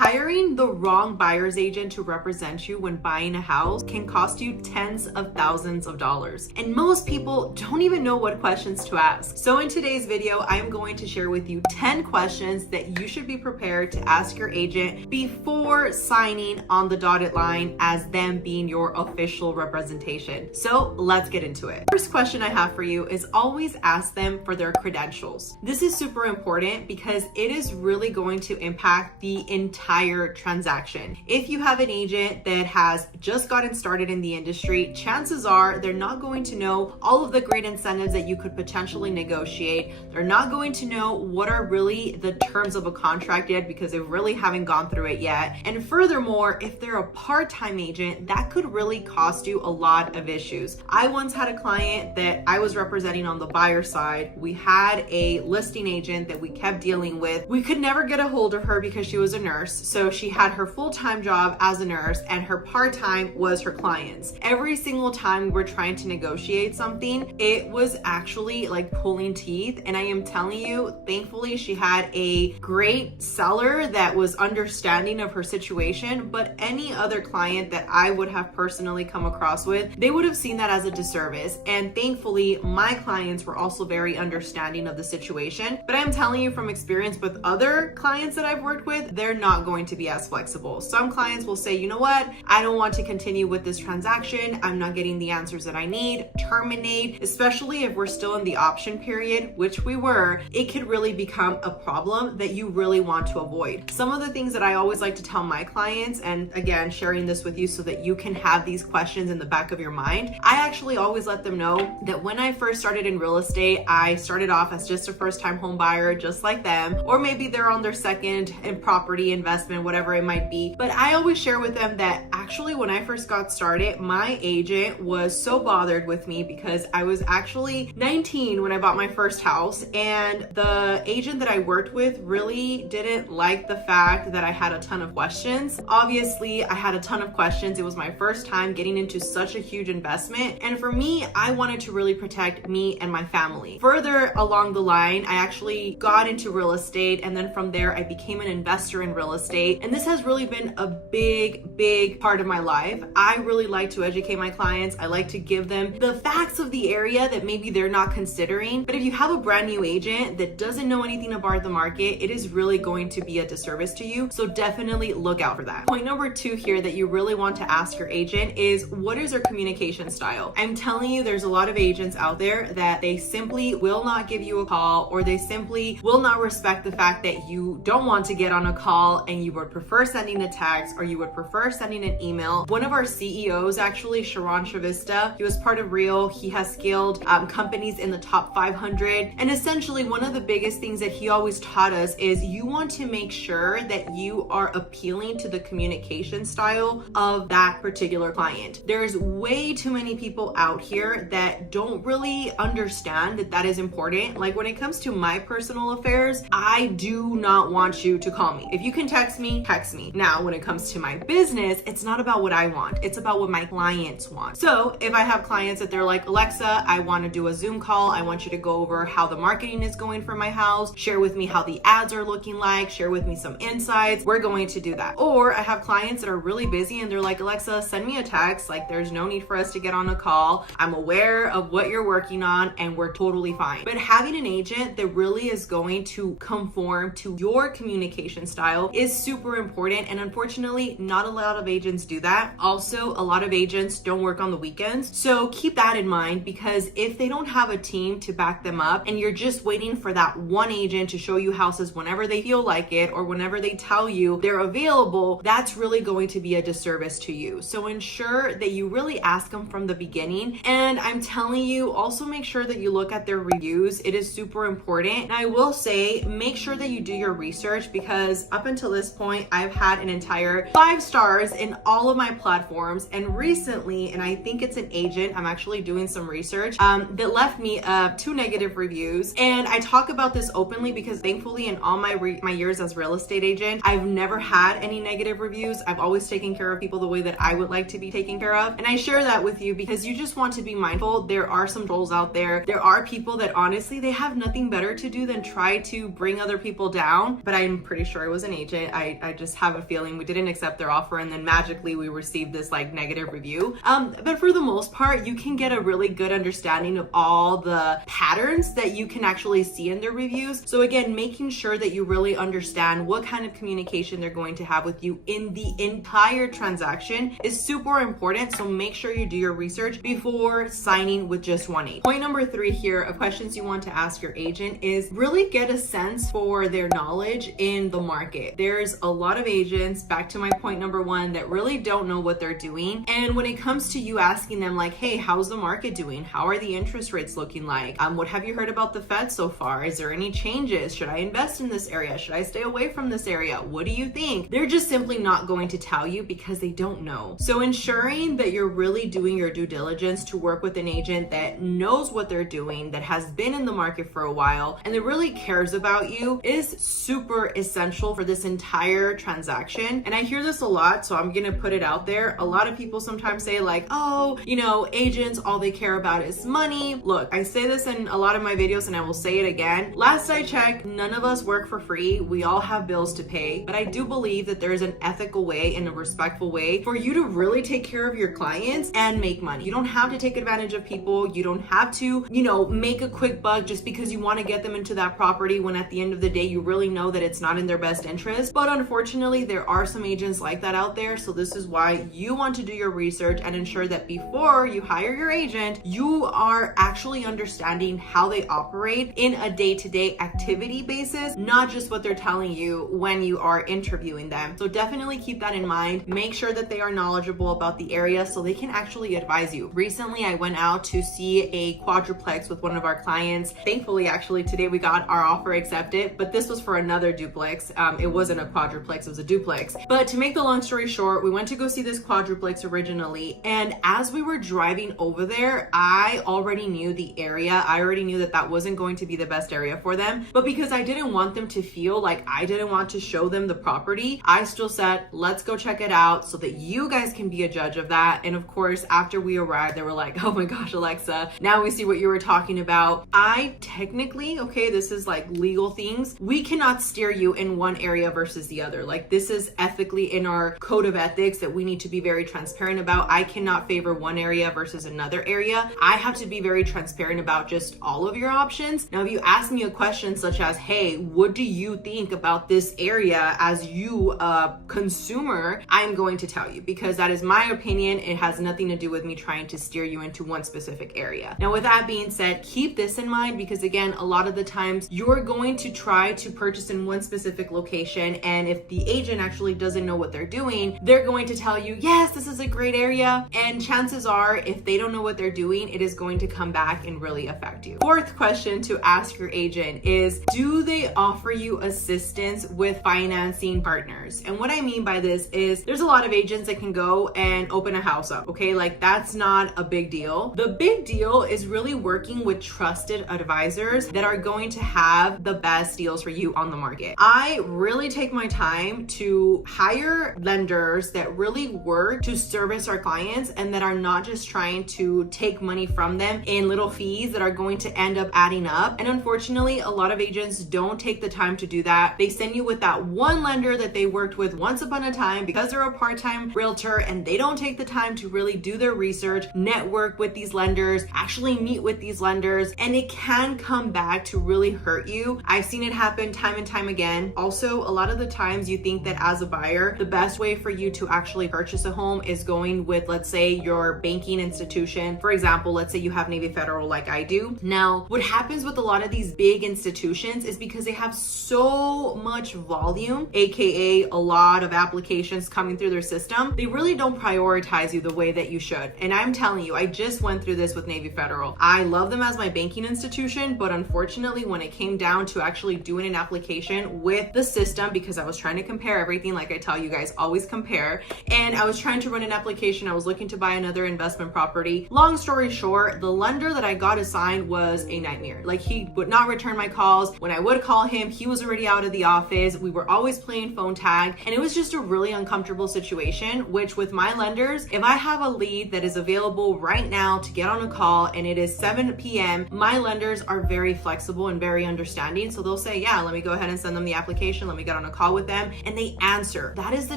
Hiring the wrong buyer's agent to represent you when buying a house can cost you tens of thousands of dollars. And most people don't even know what questions to ask. So in today's video, I am going to share with you 10 questions that you should be prepared to ask your agent before signing on the dotted line as them being your official representation. So let's get into it. First question I have for you is always ask them for their credentials. This is super important because it is really going to impact the entire transaction. If you have an agent that has just gotten started in the industry, chances are they're not going to know all of the great incentives that you could potentially negotiate. They're not going to know what are really the terms of a contract yet because they really haven't gone through it yet. And furthermore, if they're a part-time agent, that could really cost you a lot of issues. I once had a client that I was representing on the buyer side. We had a listing agent that we kept dealing with. We could never get a hold of her because she was a nurse. So she had her full-time job as a nurse and her part-time was her clients. Every single time we were trying to negotiate something, it was actually like pulling teeth. And I am telling you, thankfully she had a great seller that was understanding of her situation, but any other client that I would have personally come across with, they would have seen that as a disservice. And thankfully my clients were also very understanding of the situation. But I'm telling you from experience with other clients that I've worked with, they're not going to be as flexible. Some clients will say, you know what, I don't want to continue with this transaction. I'm not getting the answers that I need. Terminate, especially if we're still in the option period, which we were, it could really become a problem that you really want to avoid. Some of the things that I always like to tell my clients, and again, sharing this with you so that you can have these questions in the back of your mind, I actually always let them know that when I first started in real estate, I started off as just a first-time home buyer, just like them, or maybe they're on their second in property investment, whatever it might be. But I always share with them that actually when I first got started, my agent was so bothered with me because I was actually 19 when I bought my first house, and the agent that I worked with really didn't like the fact that I had a ton of questions. Obviously, I had a ton of questions. It was my first time getting into such a huge investment, and for me, I wanted to really protect me and my family. Further along the line, I actually got into real estate, and then from there, I became an investor in real estate, and this has really been a big part of my life. I really like to educate my clients. I like to give them the facts of the area that maybe they're not considering. But if you have a brand new agent that doesn't know anything about the market, it is really going to be a disservice to you. So definitely look out for that. Point number 2 here that you really want to ask your agent is, what is their communication style? I'm telling you, there's a lot of agents out there that they simply will not give you a call, or they simply will not respect the fact that you don't want to get on a call and you would prefer sending a text or you would prefer sending an email. One of our CEOs, actually, Sharon Shavista, he was part of Real. He has scaled companies in the top 500. And essentially one of the biggest things that he always taught us is you want to make sure that you are appealing to the communication style of that particular client. There's way too many people out here that don't really understand that that is important. Like when it comes to my personal affairs, I do not want you to call me. If you can text me, text me. Now, when it comes to my business, it's not about what I want. It's about what my clients want. So if I have clients that they're like, Alexa, I want to do a Zoom call. I want you to go over how the marketing is going for my house. Share with me how the ads are looking like. Share with me some insights. We're going to do that. Or I have clients that are really busy and they're like, Alexa, send me a text. Like there's no need for us to get on a call. I'm aware of what you're working on and we're totally fine. But having an agent that really is going to conform to your communication style is super important. And unfortunately, not a lot of agents do that. Also, a lot of agents don't work on the weekends. So keep that in mind, because if they don't have a team to back them up and you're just waiting for that one agent to show you houses whenever they feel like it or whenever they tell you they're available, that's really going to be a disservice to you. So ensure that you really ask them from the beginning. And I'm telling you, also make sure that you look at their reviews. It is super important. And I will say, make sure that you do your research, because up until this point, I've had an entire 5 stars in all of my platforms. And recently, and I think it's an agent, I'm actually doing some research, that left me 2 negative reviews. And I talk about this openly because thankfully in all my years as real estate agent, I've never had any negative reviews. I've always taken care of people the way that I would like to be taken care of. And I share that with you because you just want to be mindful. There are some trolls out there. There are people that honestly, they have nothing better to do than try to bring other people down. But I'm pretty sure it was an agent. it. I just have a feeling we didn't accept their offer, and then magically we received this like negative review. But for the most part, you can get a really good understanding of all the patterns that you can actually see in their reviews. So again, making sure that you really understand what kind of communication they're going to have with you in the entire transaction is super important. So make sure you do your research before signing with just one agent. Point number 3 here of questions you want to ask your agent is really get a sense for their knowledge in the market. There's a lot of agents, back to my point number 1, that really don't know what they're doing. And when it comes to you asking them like, hey, how's the market doing? How are the interest rates looking like? What have you heard about the Fed so far? Is there any changes? Should I invest in this area? Should I stay away from this area? What do you think? They're just simply not going to tell you because they don't know. So ensuring that you're really doing your due diligence to work with an agent that knows what they're doing, that has been in the market for a while, and that really cares about you is super essential for this entire transaction. And I hear this a lot, so I'm gonna put it out there. A lot of people sometimes say like, oh, you know, agents, all they care about is money. Look, I say this in a lot of my videos and I will say it again. Last I checked, none of us work for free. We all have bills to pay, but I do believe that there's an ethical way and a respectful way for you to really take care of your clients and make money. You don't have to take advantage of people. You don't have to, you know, make a quick buck just because you want to get them into that property when at the end of the day you really know that it's not in their best interest. But unfortunately, there are some agents like that out there. So this is why you want to do your research and ensure that before you hire your agent, you are actually understanding how they operate in a day-to-day activity basis, not just what they're telling you when you are interviewing them. So definitely keep that in mind. Make sure that they are knowledgeable about the area so they can actually advise you. Recently, I went out to see a quadruplex with one of our clients. Thankfully, actually, today we got our offer accepted, but this was for another duplex. It wasn't a quadruplex, it was a duplex. But to make the long story short, we went to go see this quadruplex originally, and as we were driving over there, I already knew the area. I already knew that that wasn't going to be the best area for them, but because I didn't want them to feel like I didn't want to show them the property, I still said, let's go check it out so that you guys can be a judge of that. And of course, after we arrived, they were like, oh my gosh, Alexa, now we see what you were talking about. I technically, okay, this is like legal things. We cannot steer you in one area versus the other. Like this is ethically in our code of ethics that we need to be very transparent about. I cannot favor one area versus another area. I have to be very transparent about just all of your options. Now, if you ask me a question such as, hey, what do you think about this area as you a consumer, I'm going to tell you because that is my opinion. It has nothing to do with me trying to steer you into one specific area. Now, with that being said, keep this in mind because again, a lot of the times you're going to try to purchase in one specific location, and if the agent actually doesn't know what they're doing, they're going to tell you, yes, this is a great area, and chances are if they don't know what they're doing, it is going to come back and really affect you. Fourth question to ask your agent is, do they offer you assistance with financing partners? And what I mean by this is there's a lot of agents that can go and open a house up, okay? Like that's not a big deal. The big deal is really working with trusted advisors that are going to have the best deals for you on the market. I really take my time to hire lenders that really work to service our clients and that are not just trying to take money from them in little fees that are going to end up adding up. And unfortunately, a lot of agents don't take the time to do that. They send you with that one lender that they worked with once upon a time because they're a part-time realtor, and they don't take the time to really do their research, network with these lenders, actually meet with these lenders, and it can come back to really hurt you. I've seen it happen time and time again. Also, a lot of the times you think that as a buyer, the best way for you to actually purchase a home is going with, let's say, your banking institution. For example, let's say you have Navy Federal like I do. Now, what happens with a lot of these big institutions is because they have so much volume, aka a lot of applications coming through their system, they really don't prioritize you the way that you should. And I'm telling you, I just went through this with Navy Federal. I love them as my banking institution, but unfortunately, when it came down to actually doing an application with the system, because I was trying to compare everything, like I tell you guys, always compare, and I was trying to run an application, I was looking to buy another investment property. Long story short, the lender that I got assigned was a nightmare. Like he would not return my calls. When I would call him, he was already out of the office. We were always playing phone tag, and it was just a really uncomfortable situation, which with my lenders, if I have a lead that is available right now to get on a call and it is 7 p.m., my lenders are very flexible and very understanding. So they'll say, yeah, let me go ahead and send them the application. Let me get on a a call with them and they answer. That is the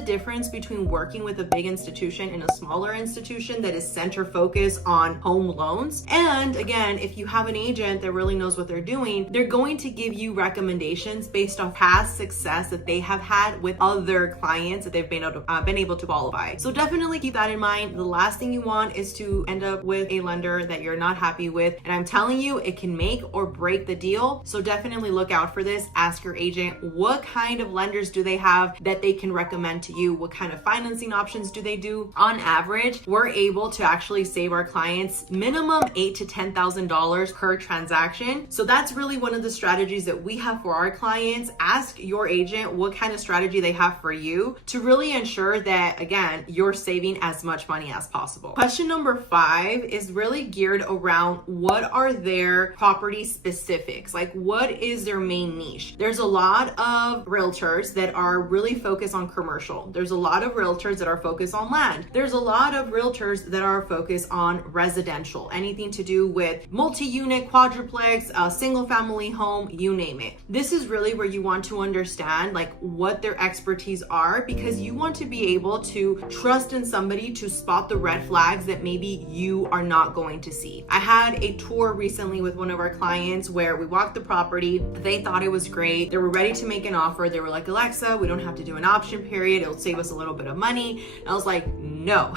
difference between working with a big institution and a smaller institution that is center focused on home loans. And again, if you have an agent that really knows what they're doing, they're going to give you recommendations based on past success that they have had with other clients that they've been able to qualify. So definitely keep that in mind. The last thing you want is to end up with a lender that you're not happy with. And I'm telling you, it can make or break the deal. So definitely look out for this. Ask your agent, what kind of lenders do they have that they can recommend to you? What kind of financing options do they do? On average, we're able to actually save our clients minimum $8,000 to $10,000 per transaction. So that's really one of the strategies that we have for our clients. Ask your agent what kind of strategy they have for you to really ensure that, again, you're saving as much money as possible. Question number 5 is really geared around what are their property specifics? Like, what is their main niche? There's a lot of realtors that are really focused on commercial. There's a lot of realtors that are focused on land. There's a lot of realtors that are focused on residential, anything to do with multi-unit, quadruplex, single family home, you name it. This is really where you want to understand like what their expertise are, because you want to be able to trust in somebody to spot the red flags that maybe you are not going to see. I had a tour recently with one of our clients where we walked the property. They thought it was great. They were ready to make an offer. They were like, Alexa, we don't have to do an option period. It'll save us a little bit of money. And I was like, no,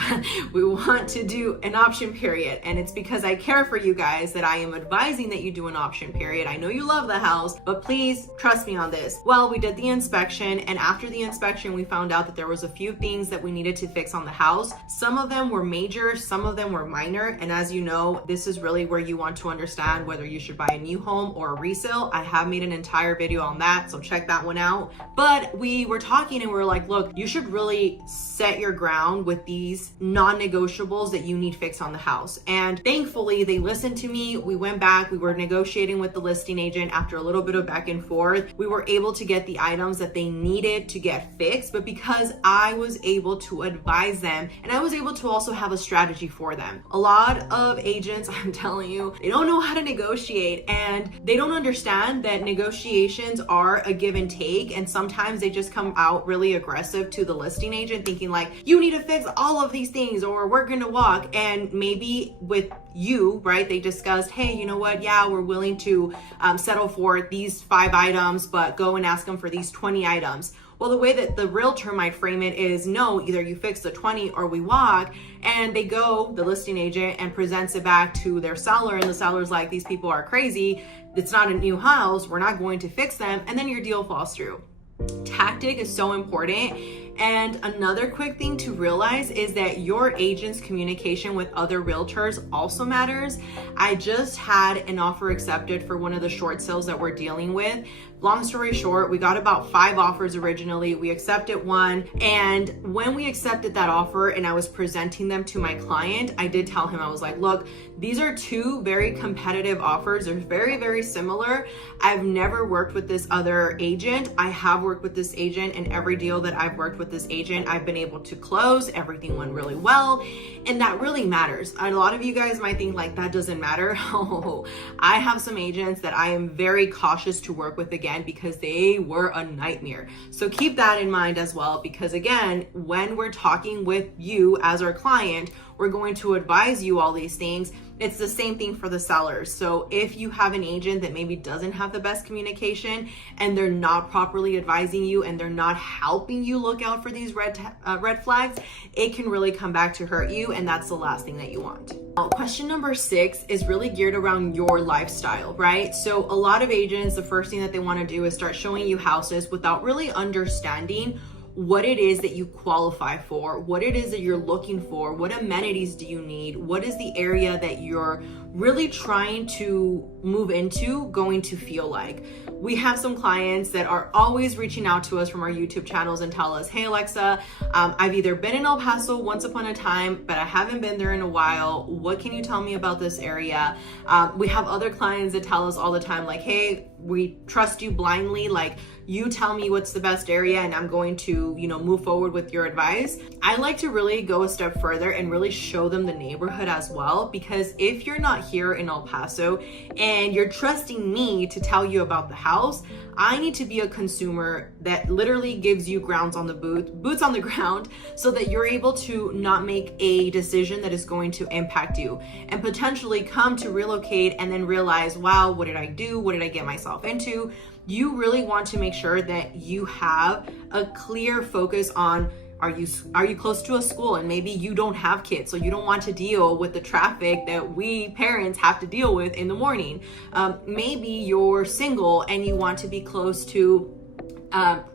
we want to do an option period. And it's because I care for you guys that I am advising that you do an option period. I know you love the house, but please trust me on this. Well, we did the inspection, and after the inspection, we found out that there was a few things that we needed to fix on the house. Some of them were major, some of them were minor. And as you know, this is really where you want to understand whether you should buy a new home or a resale. I have made an entire video on that, so check that one out. But we were talking and we were like, look, you should really set your ground with these non-negotiables that you need fixed on the house. And thankfully, they listened to me. We went back, we were negotiating with the listing agent. After a little bit of back and forth, we were able to get the items that they needed to get fixed. But because I was able to advise them and I was able to also have a strategy for them. A lot of agents, I'm telling you, they don't know how to negotiate, and they don't understand that negotiations are a give and take. And sometimes they just come out really aggressive to the listing agent thinking like, you need to fix all of these things or we're gonna walk. And maybe with you, right, they discussed, hey, you know what, yeah, we're willing to settle for these 5 items, but go and ask them for these 20 items. Well, the way that the realtor might frame it is, no, either you fix the 20 or we walk. And they go, the listing agent, and presents it back to their seller, and the seller's like, these people are crazy. It's not a new house. We're not going to fix them. And then your deal falls through. Tactic is so important. And another quick thing to realize is that your agent's communication with other realtors also matters. I just had an offer accepted for one of the short sales that we're dealing with. Long story short, we got about 5 offers originally. We accepted one. And when we accepted that offer and I was presenting them to my client, I did tell him, I was like, look, these are 2 very competitive offers. They're very, very similar. I've never worked with this other agent. I have worked with this agent, and every deal that I've worked with this agent, I've been able to close. Everything went really well. And that really matters. A lot of you guys might think like that doesn't matter. Oh, I have some agents that I am very cautious to work with again because they were a nightmare. So keep that in mind as well, because again, when we're talking with you as our client, we're going to advise you all these things. It's the same thing for the sellers. So if you have an agent that maybe doesn't have the best communication and they're not properly advising you and they're not helping you look out for these red flags, it can really come back to hurt you, and that's the last thing that you want. Now, question number 6 is really geared around your lifestyle, right? So a lot of agents, the first thing that they want to do is start showing you houses without really understanding what it is that you qualify for, what it is that you're looking for, what amenities do you need, what is the area that you're really trying to move into going to feel like. We have some clients that are always reaching out to us from our YouTube channels and tell us, hey Alexa, I've either been in El Paso once upon a time, but I haven't been there in a while. What can you tell me about this area? We have other clients that tell us all the time, like, hey, we trust you blindly, like you tell me what's the best area and I'm going to, move forward with your advice. I like to really go a step further and really show them the neighborhood as well, because if you're not here in El Paso and you're trusting me to tell you about the house, I need to be a consumer that literally gives you boots on the ground, so that you're able to not make a decision that is going to impact you and potentially come to relocate and then realize, wow, what did I do? What did I get myself into? You really want to make sure that you have a clear focus on, are you close to a school, and maybe you don't have kids, so you don't want to deal with the traffic that we parents have to deal with in the morning. Maybe you're single and you want to be close to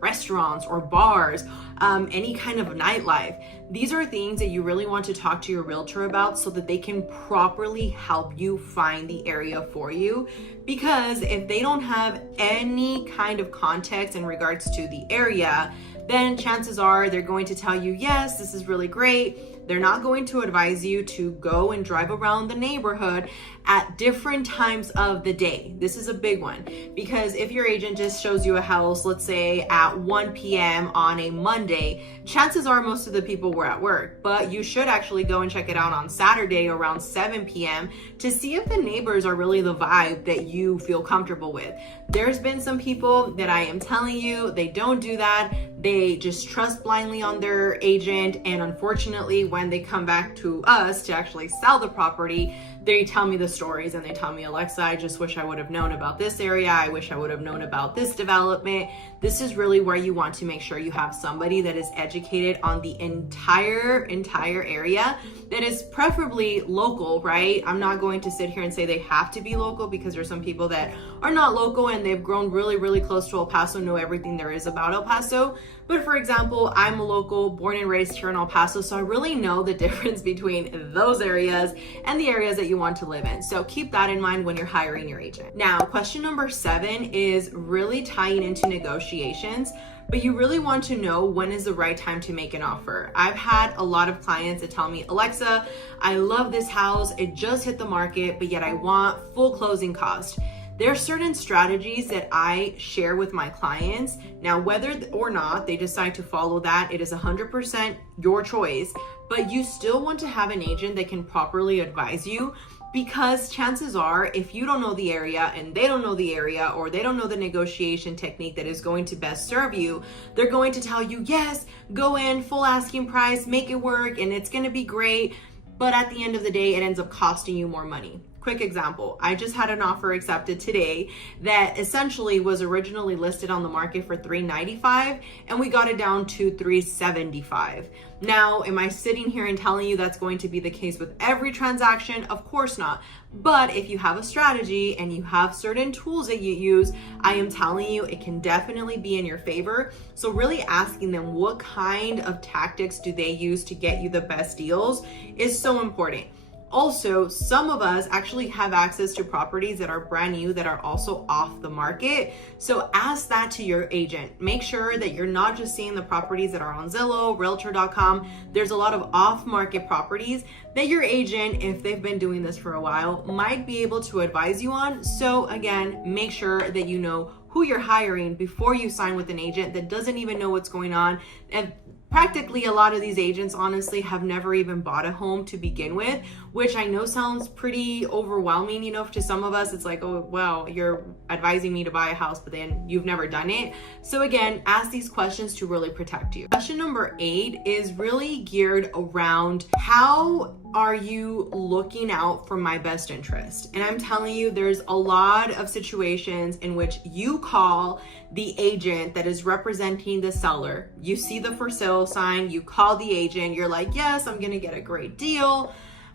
restaurants or bars, any kind of nightlife. These are things that you really want to talk to your realtor about, so that they can properly help you find the area for you. Because if they don't have any kind of context in regards to the area, then chances are they're going to tell you, yes, this is really great. They're not going to advise you to go and drive around the neighborhood at different times of the day. This is a big one, because if your agent just shows you a house, let's say at 1 p.m. on a Monday, chances are most of the people were at work, but you should actually go and check it out on Saturday around 7 p.m. to see if the neighbors are really the vibe that you feel comfortable with. There's been some people that I am telling you, they don't do that. They just trust blindly on their agent, and unfortunately, when they come back to us to actually sell the property, they tell me the stories and they tell me, Alexa, I just wish I would have known about this area. I wish I would have known about this development. This is really where you want to make sure you have somebody that is educated on the entire area, that is preferably local, right? I'm not going to sit here and say they have to be local, because there's some people that are not local and they've grown really close to El Paso, know everything there is about El Paso. But for example, I'm a local, born and raised here in El Paso, so I really know the difference between those areas and the areas that you want to live in. So keep that in mind when you're hiring your agent. Now, question number 7 is really tying into negotiations, but you really want to know when is the right time to make an offer. I've had a lot of clients that tell me, Alexa, I love this house, it just hit the market, but yet I want full closing cost. There are certain strategies that I share with my clients. Now, whether or not they decide to follow that, it is 100% your choice, but you still want to have an agent that can properly advise you, because chances are, if you don't know the area and they don't know the area, or they don't know the negotiation technique that is going to best serve you, they're going to tell you, yes, go in, full asking price, make it work, and it's going to be great. But at the end of the day, it ends up costing you more money. Quick example, I just had an offer accepted today that essentially was originally listed on the market for $395, and we got it down to $375. Now, am I sitting here and telling you that's going to be the case with every transaction? Of course not. But if you have a strategy and you have certain tools that you use, I am telling you it can definitely be in your favor. So really asking them what kind of tactics do they use to get you the best deals is so important. Also, some of us actually have access to properties that are brand new that are also off the market. So ask that to your agent. Make sure that you're not just seeing the properties that are on Zillow, Realtor.com. There's a lot of off-market properties that your agent, if they've been doing this for a while, might be able to advise you on. So again, make sure that you know who you're hiring before you sign with an agent that doesn't even know what's going on. And practically a lot of these agents honestly have never even bought a home to begin with, which I know sounds pretty overwhelming. You know, to some of us, it's like, oh, wow, you're advising me to buy a house, but then you've never done it. So again, ask these questions to really protect you. Question number 8 is really geared around, how are you looking out for my best interest? And I'm telling you, there's a lot of situations in which you call the agent that is representing the seller. You see the for sale sign, you call the agent, you're like, yes, I'm gonna get a great deal.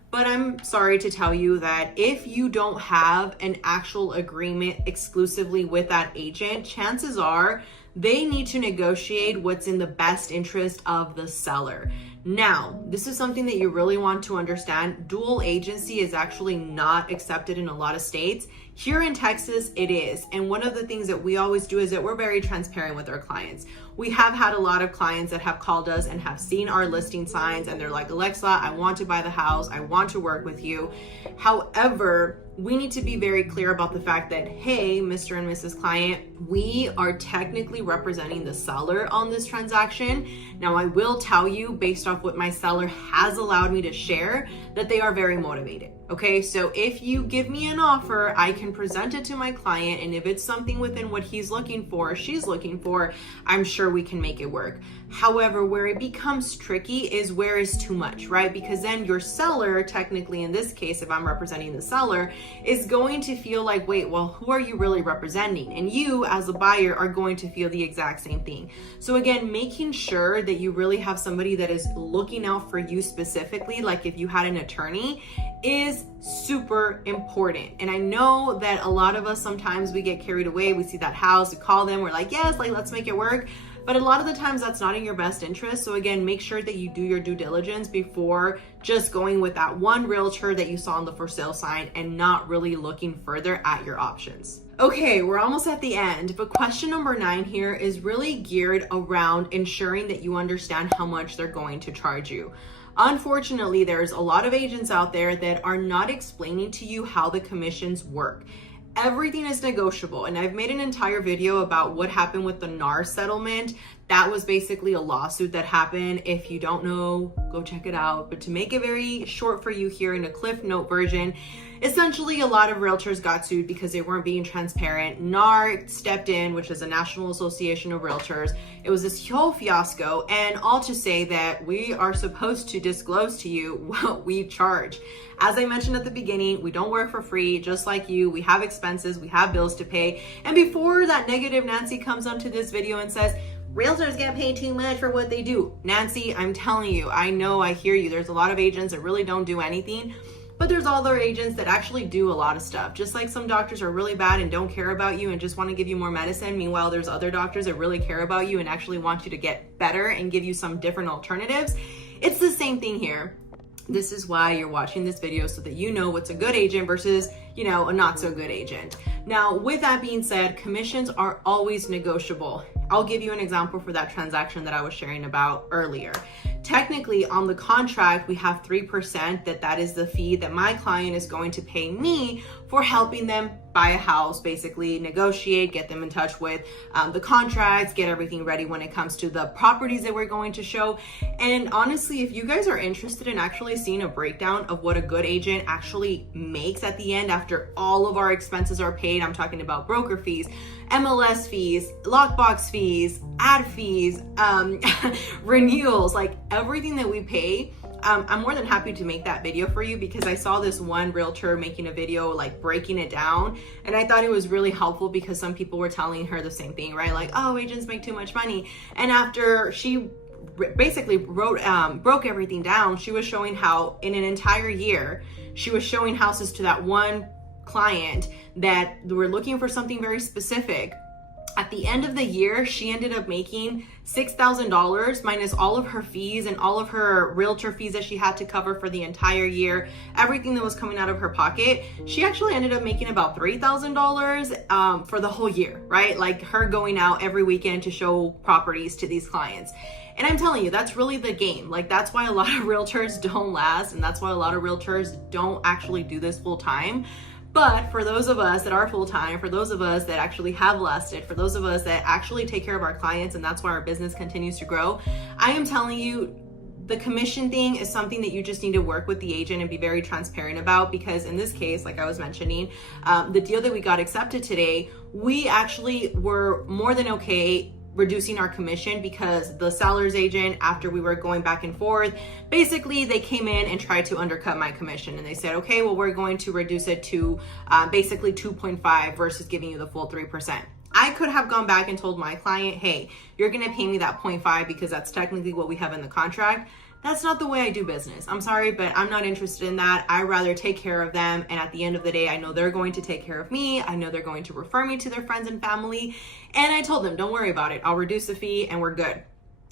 But I'm sorry to tell you that if you don't have an actual agreement exclusively with that agent, chances are they need to negotiate what's in the best interest of the seller. Now, this is something that you really want to understand. Dual agency is actually not accepted in a lot of states. Here in Texas, it is. And one of the things that we always do is that we're very transparent with our clients. We have had a lot of clients that have called us and have seen our listing signs and they're like, Alexa, I want to buy the house. I want to work with you. However, we need to be very clear about the fact that, hey, Mr. and Mrs. Client, we are technically representing the seller on this transaction. Now, I will tell you, based off what my seller has allowed me to share, that they are very motivated. Okay, so if you give me an offer, I can present it to my client, and if it's something within what he's looking for, she's looking for, I'm sure we can make it work. However, where it becomes tricky is where is too much, right? Because then your seller, technically in this case, if I'm representing the seller, is going to feel like, wait, well, who are you really representing? And you as a buyer are going to feel the exact same thing. So again, making sure that you really have somebody that is looking out for you specifically, like if you had an attorney, is super important. And I know that a lot of us, sometimes we get carried away. We see that house, we call them, we're like, yes, like let's make it work. But a lot of the times that's not in your best interest. So again, make sure that you do your due diligence before just going with that one realtor that you saw on the for sale sign and not really looking further at your options. Okay, we're almost at the end, but question number 9 here is really geared around ensuring that you understand how much they're going to charge you. Unfortunately, there's a lot of agents out there that are not explaining to you how the commissions work. Everything is negotiable, and I've made an entire video about what happened with the NAR settlement. That was basically a lawsuit that happened. If you don't know, go check it out. But to make it very short for you here in a Cliff Note version, essentially a lot of realtors got sued because they weren't being transparent. NAR stepped in, which is a National Association of Realtors. It was this whole fiasco, and all to say that we are supposed to disclose to you what we charge. As I mentioned at the beginning, we don't work for free, just like you. We have expenses, we have bills to pay. And before that negative Nancy comes onto this video and says, realtors get paid too much for what they do. Nancy, I'm telling you, I know, I hear you. There's a lot of agents that really don't do anything, but there's other agents that actually do a lot of stuff. Just like some doctors are really bad and don't care about you and just want to give you more medicine. Meanwhile, there's other doctors that really care about you and actually want you to get better and give you some different alternatives. It's the same thing here. This is why you're watching this video, so that you know what's a good agent versus, you know, a not so good agent. Now, with that being said, commissions are always negotiable. I'll give you an example for that transaction that I was sharing about earlier. Technically, on the contract, we have 3% that is the fee that my client is going to pay me for helping them buy a house, basically negotiate, get them in touch with the contracts, get everything ready when it comes to the properties that we're going to show. And honestly, if you guys are interested in actually seeing a breakdown of what a good agent actually makes at the end after all of our expenses are paid, I'm talking about broker fees, MLS fees, lockbox fees, ad fees, renewals, like everything that we pay. I'm more than happy to make that video for you, because I saw this one realtor making a video like breaking it down, and I thought it was really helpful because some people were telling her the same thing, right? Like, oh, agents make too much money. And after she basically broke everything down, she was showing how in an entire year, she was showing houses to that one client that were looking for something very specific. At the end of the year, she ended up making $6,000 minus all of her fees and all of her realtor fees that she had to cover for the entire year, everything that was coming out of her pocket. She actually ended up making about $3,000 for the whole year, right? Like her going out every weekend to show properties to these clients. And I'm telling you, that's really the game. Like, that's why a lot of realtors don't last, and that's why a lot of realtors don't actually do this full time. But for those of us that are full-time, for those of us that actually have lasted, for those of us that actually take care of our clients, and that's why our business continues to grow, I am telling you, the commission thing is something that you just need to work with the agent and be very transparent about, because in this case, like I was mentioning, the deal that we got accepted today, we actually were more than okay reducing our commission, because the seller's agent, after we were going back and forth, basically they came in and tried to undercut my commission, and they said, okay, well, we're going to reduce it to basically 2.5 versus giving you the full 3%. I could have gone back and told my client, hey, you're gonna pay me that 0.5 because that's technically what we have in the contract. That's not the way I do business. I'm sorry, but I'm not interested in that. I rather take care of them. And at the end of the day, I know they're going to take care of me. I know they're going to refer me to their friends and family. And I told them, don't worry about it. I'll reduce the fee and we're good.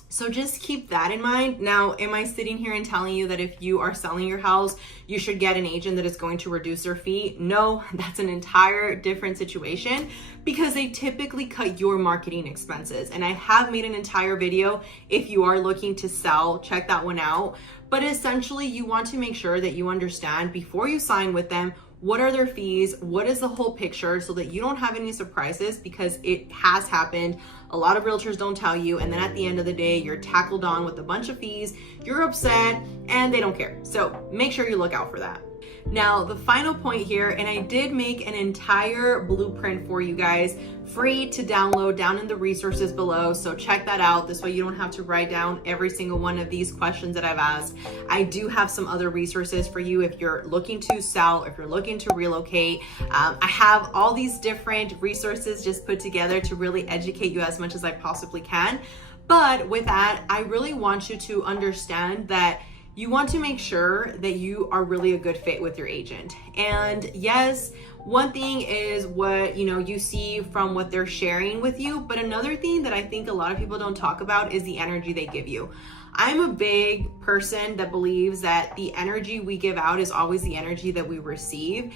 So just keep that in mind. Now, am I sitting here and telling you that if you are selling your house, you should get an agent that is going to reduce their fee? No, that's an entire different situation, because they typically cut your marketing expenses. And I have made an entire video. If you are looking to sell, check that one out. But essentially, you want to make sure that you understand before you sign with them, what are their fees? What is the whole picture, so that you don't have any surprises, because it has happened. A lot of realtors don't tell you, and then at the end of the day, you're tackled on with a bunch of fees, you're upset, and they don't care. So make sure you look out for that. Now, the final point here, and I did make an entire blueprint for you guys, free to download down in the resources below. So check that out. This way you don't have to write down every single one of these questions that I've asked. I do have some other resources for you if you're looking to sell, if you're looking to relocate. I have all these different resources just put together to really educate you as much as I possibly can. But with that, I really want you to understand that you want to make sure that you are really a good fit with your agent. And yes, one thing is what you see from what they're sharing with you, but another thing that I think a lot of people don't talk about is the energy they give you. I'm a big person that believes that the energy we give out is always the energy that we receive.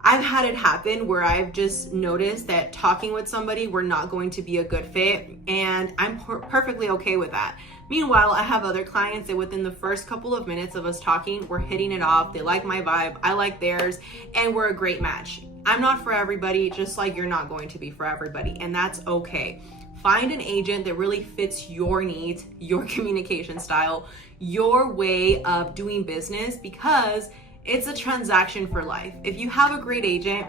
I've had it happen where I've just noticed that talking with somebody, we're not going to be a good fit, and I'm perfectly okay with that. Meanwhile, I have other clients that within the first couple of minutes of us talking, we're hitting it off. They like my vibe, I like theirs, and we're a great match. I'm not for everybody, just like you're not going to be for everybody, and that's okay. Find an agent that really fits your needs, your communication style, your way of doing business, because it's a transaction for life. If you have a great agent,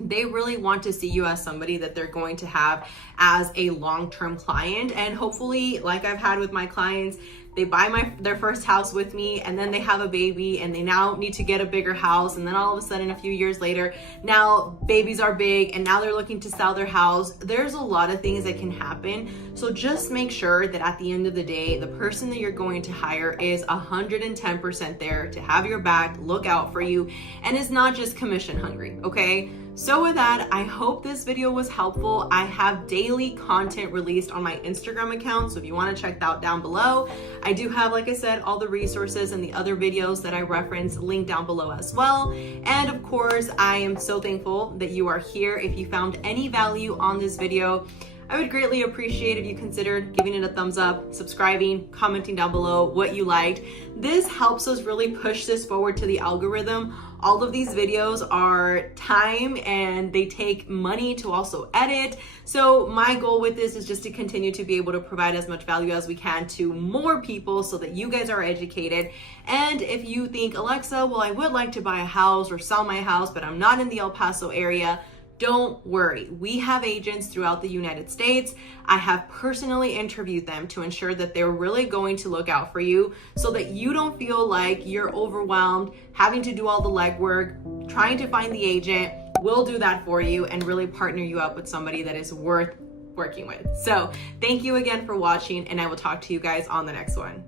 they really want to see you as somebody that they're going to have as a long-term client. And hopefully, like I've had with my clients, they buy their first house with me, and then they have a baby, and they now need to get a bigger house, and then all of a sudden a few years later, now babies are big and now they're looking to sell their house. There's a lot of things that can happen. So just make sure that at the end of the day, the person that you're going to hire is 110% there to have your back, look out for you, and is not just commission hungry, okay? So with that, I hope this video was helpful. I have daily content released on my Instagram account, so if you want to check that out down below. I do have, like I said, all the resources and the other videos that I reference linked down below as well. And of course, I am so thankful that you are here. If you found any value on this video, I would greatly appreciate if you considered giving it a thumbs up, subscribing, commenting down below what you liked. This helps us really push this forward to the algorithm. All of these videos are time and they take money to also edit. So my goal with this is just to continue to be able to provide as much value as we can to more people so that you guys are educated. And if you think, Alexa, well, I would like to buy a house or sell my house, but I'm not in the El Paso area, don't worry. We have agents throughout the United States. I have personally interviewed them to ensure that they're really going to look out for you so that you don't feel like you're overwhelmed, having to do all the legwork, trying to find the agent. We'll do that for you and really partner you up with somebody that is worth working with. So thank you again for watching, and I will talk to you guys on the next one.